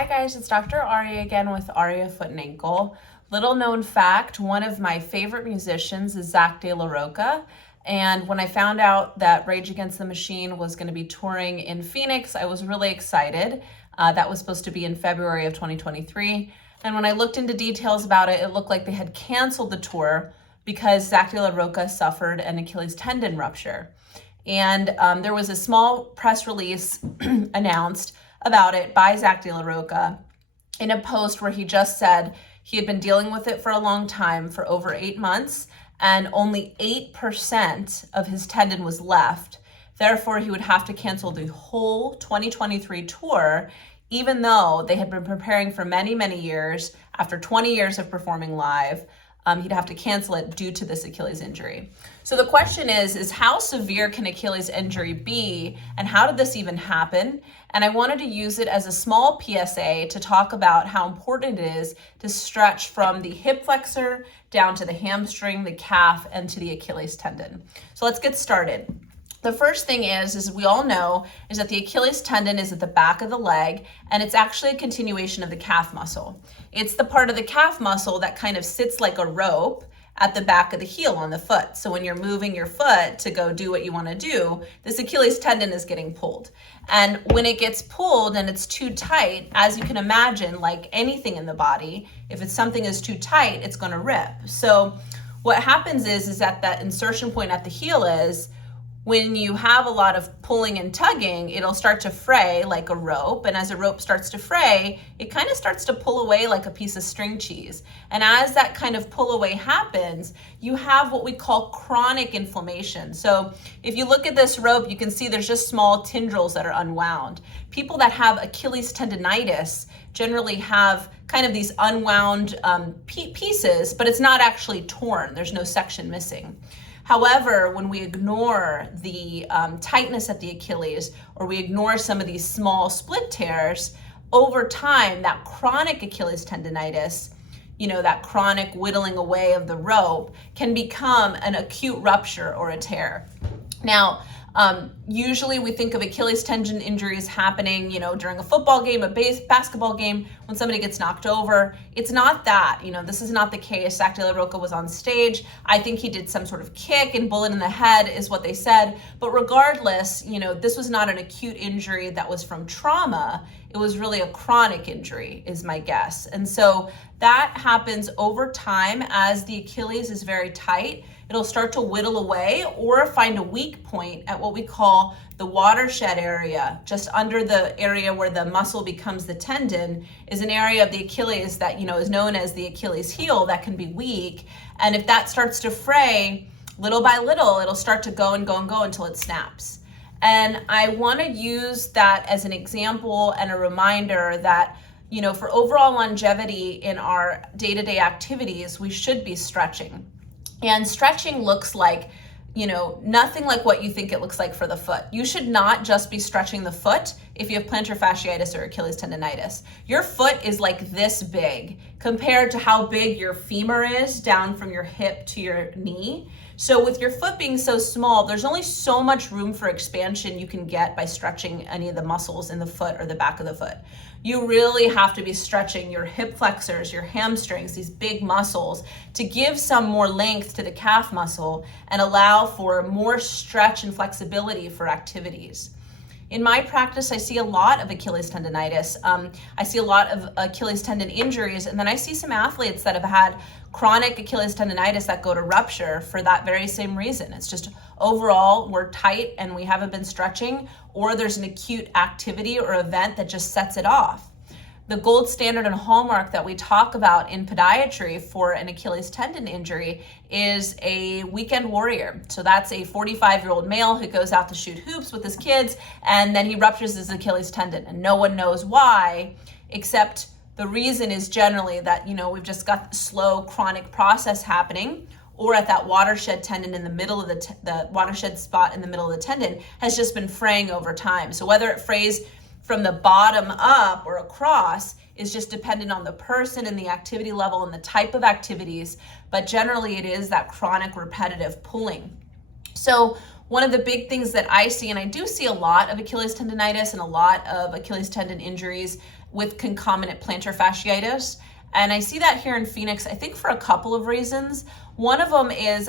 Hi guys, it's Dr. Arya again with Arya Foot and Ankle. Little known fact, one of my favorite musicians is Zack de la Rocha. And when I found out that Rage Against the Machine was going to be touring in Phoenix, I was really excited. That was supposed to be in February of 2023. And when I looked into details about it, it looked like they had canceled the tour because Zack de la Rocha suffered an Achilles tendon rupture. And there was a small press release announced about it by Zack de la Rocha in a post where he just said he had been dealing with it for a long time, for over 8 months, and only 8% of his tendon was left. Therefore, he would have to cancel the whole 2023 tour, even though they had been preparing for many, many years. After 20 years of performing live, he'd have to cancel it due to this Achilles injury. So the question is how severe can Achilles injury be, and how did this even happen? And I wanted to use it as a small PSA to talk about how important it is to stretch from the hip flexor down to the hamstring, the calf, and to the Achilles tendon. So let's get started. The first thing is we all know, is that the Achilles tendon is at the back of the leg, and it's actually a continuation of the calf muscle. It's the part of the calf muscle that kind of sits like a rope at the back of the heel on the foot. So when you're moving your foot to go do what you want to do, this Achilles tendon is getting pulled. And when it gets pulled and it's too tight, as you can imagine, like anything in the body, if something is too tight, it's going to rip. So what happens is that that insertion point at the heel is, when you have a lot of pulling and tugging, it'll start to fray like a rope. And as a rope starts to fray, it kind of starts to pull away like a piece of string cheese. And as that kind of pull away happens, you have what we call chronic inflammation. So if you look at this rope, you can see there's just small tendrils that are unwound. People that have Achilles tendonitis generally have kind of these unwound pieces, but it's not actually torn. There's no section missing. However, when we ignore the tightness at the Achilles, or we ignore some of these small split tears, over time, that chronic Achilles tendonitis, that chronic whittling away of the rope, can become an acute rupture or a tear. Now, usually we think of Achilles tendon injuries happening, during a football game, a basketball game, when somebody gets knocked over. It's not that, this is not the case. Zack de la Rocha was on stage. I think he did some sort of kick and bullet in the head is what they said. But regardless, this was not an acute injury that was from trauma. It was really a chronic injury, is my guess. And so that happens over time as the Achilles is very tight. It'll start to whittle away or find a weak point at what we call the watershed area. Just under the area where the muscle becomes the tendon is an area of the Achilles that, is known as the Achilles heel that can be weak. And if that starts to fray, little by little, it'll start to go and go and go until it snaps. And I want to use that as an example and a reminder that, for overall longevity in our day-to-day activities, we should be stretching. And stretching looks like, nothing like what you think it looks like for the foot. You should not just be stretching the foot if you have plantar fasciitis or Achilles tendonitis. Your foot is like this big compared to how big your femur is down from your hip to your knee. So with your foot being so small, there's only so much room for expansion you can get by stretching any of the muscles in the foot or the back of the foot. You really have to be stretching your hip flexors, your hamstrings, these big muscles, to give some more length to the calf muscle and allow for more stretch and flexibility for activities. In my practice, I see a lot of Achilles tendonitis. I see a lot of Achilles tendon injuries, and then I see some athletes that have had chronic Achilles tendonitis that go to rupture for that very same reason. It's just overall we're tight and we haven't been stretching, or there's an acute activity or event that just sets it off. The gold standard and hallmark that we talk about in podiatry for an Achilles tendon injury is a weekend warrior. So that's a 45-year-old male who goes out to shoot hoops with his kids, and then he ruptures his Achilles tendon, and no one knows why, except the reason is generally that, we've just got the slow chronic process happening, or at that watershed tendon in the middle of the watershed spot in the middle of the tendon has just been fraying over time. So whether it frays from the bottom up or across is just dependent on the person and the activity level and the type of activities, but generally it is that chronic repetitive pulling. So one of the big things that I see, and I do see a lot of Achilles tendonitis and a lot of Achilles tendon injuries with concomitant plantar fasciitis. And I see that here in Phoenix, I think for a couple of reasons. One of them is,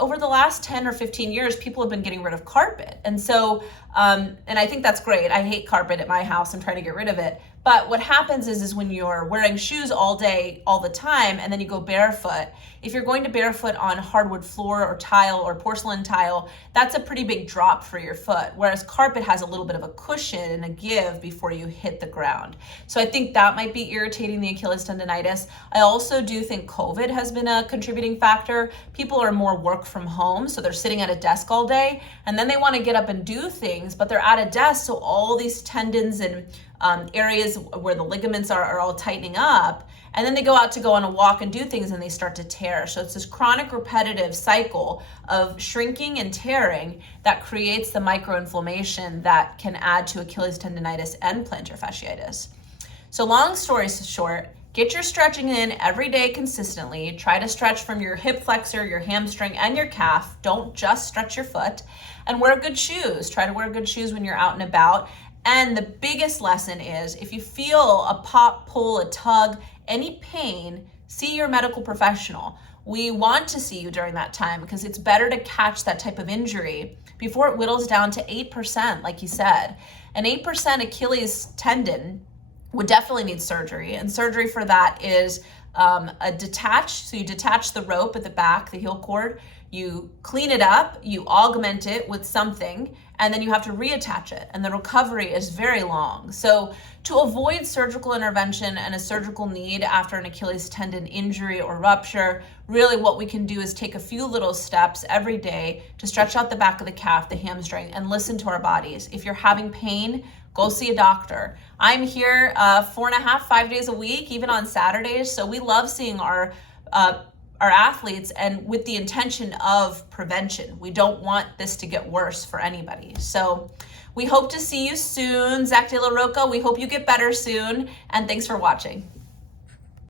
over the last 10 or 15 years, people have been getting rid of carpet. And so, and I think that's great. I hate carpet at my house. I'm trying to get rid of it. But what happens is when you're wearing shoes all day, all the time, and then you go barefoot, if you're going to barefoot on hardwood floor or tile or porcelain tile, that's a pretty big drop for your foot. Whereas carpet has a little bit of a cushion and a give before you hit the ground. So I think that might be irritating the Achilles tendonitis. I also do think COVID has been a contributing factor. People are more work from home, so they're sitting at a desk all day, and then they want to get up and do things, but they're at a desk, so all these tendons and areas where the ligaments are all tightening up, and then they go out to go on a walk and do things and they start to tear. So it's this chronic repetitive cycle of shrinking and tearing that creates the microinflammation that can add to Achilles tendonitis and plantar fasciitis. So long story short, get your stretching in every day consistently. Try to stretch from your hip flexor, your hamstring, and your calf. Don't just stretch your foot. And wear good shoes. Try to wear good shoes when you're out and about. And the biggest lesson is if you feel a pop, pull, a tug, any pain, see your medical professional. We want to see you during that time because it's better to catch that type of injury before it whittles down to 8%, like you said. An 8% Achilles tendon would definitely need surgery. And surgery for that is a detach. So you detach the rope at the back, the heel cord, you clean it up, you augment it with something, and then you have to reattach it. And the recovery is very long. So to avoid surgical intervention and a surgical need after an Achilles tendon injury or rupture, really what we can do is take a few little steps every day to stretch out the back of the calf, the hamstring, and listen to our bodies. If you're having pain, go see a doctor. I'm here 4.5, 5 days a week, even on Saturdays. So we love seeing our athletes, and with the intention of prevention. We don't want this to get worse for anybody. So we hope to see you soon. Zack de la Rocha, we hope you get better soon. And thanks for watching.